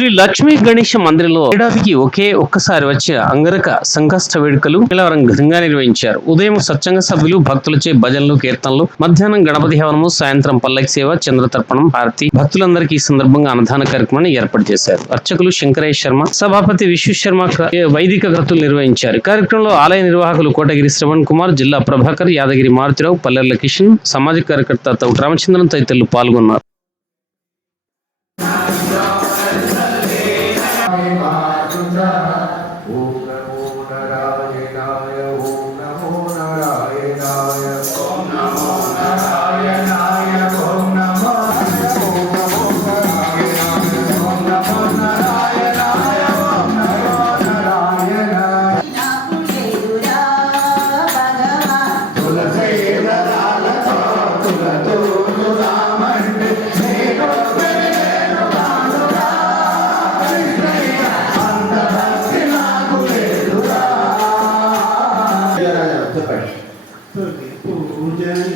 శ్రీ లక్ష్మీ గణేష మందిరంలో ఏడాదికి ఒకే ఒక్కసారి వచ్చే అంగరక సంకష్ట వేడుకలు మంగళవారం ఘనంగా నిర్వహించారు. ఉదయం సత్సంగ సభ్యులు భక్తులచే భజనలు కీర్తనలు మధ్యాహ్నం గణపతి హవనము సాయంత్రం పల్లకి సేవ చంద్రతర్పణం హారతి భక్తులందరికీ ఈ సందర్భంగా అన్నదాన కార్యక్రమాన్ని ఏర్పాటు చేశారు. అర్చకులు శంకరయ్య శర్మ సభాపతి విశ్వశర్మ శర్మ వైదిక కృతులు నిర్వహించారు. కార్యక్రమంలో ఆలయ నిర్వాహకులు కోటగిరి శ్రవణ్ కుమార్ జిల్లా ప్రభాకర్ యాదగిరి మారుతిరావు పల్లెర్ల కిషన్ సామాజిక కార్యకర్త తౌటి రామచంద్రన్ తదితరులు పాల్గొన్నారు.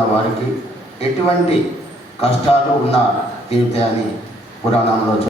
ఉన్న వారికి ఎటువంటి కష్టాలు ఉన్నా తీరుతాయని పురాణంలో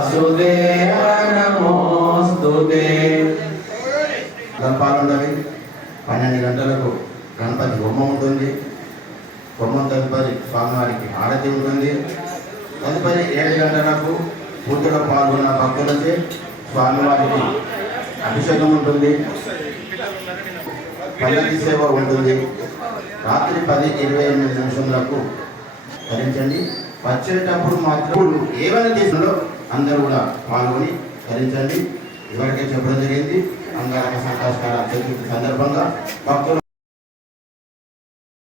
వాసుదేవ నమోస్తుతే పన్నెండు గంటలకు గణపతి బొమ్మ ఉంటుంది. బొమ్మ తదుపరి స్వామివారికి హారతి ఉంటుంది. తదుపరి ఏడు గంటలకు పూజలో పాల్గొన్న భక్తులచే స్వామివారికి అభిషేకం ఉంటుంది. పల్లకి సేవ ఉంటుంది. రాత్రి పది ఇరవై ఎనిమిది నిమిషములకు ధరించండి. వచ్చేటప్పుడు మాత్రం ఏమైనా దేశంలో అందరూ కూడా పాల్గొని ధరించండి ఇవరికే చెప్పడం జరిగింది అంగారక సంకష్కార చతుర్థి సందర్భంగా భక్తులు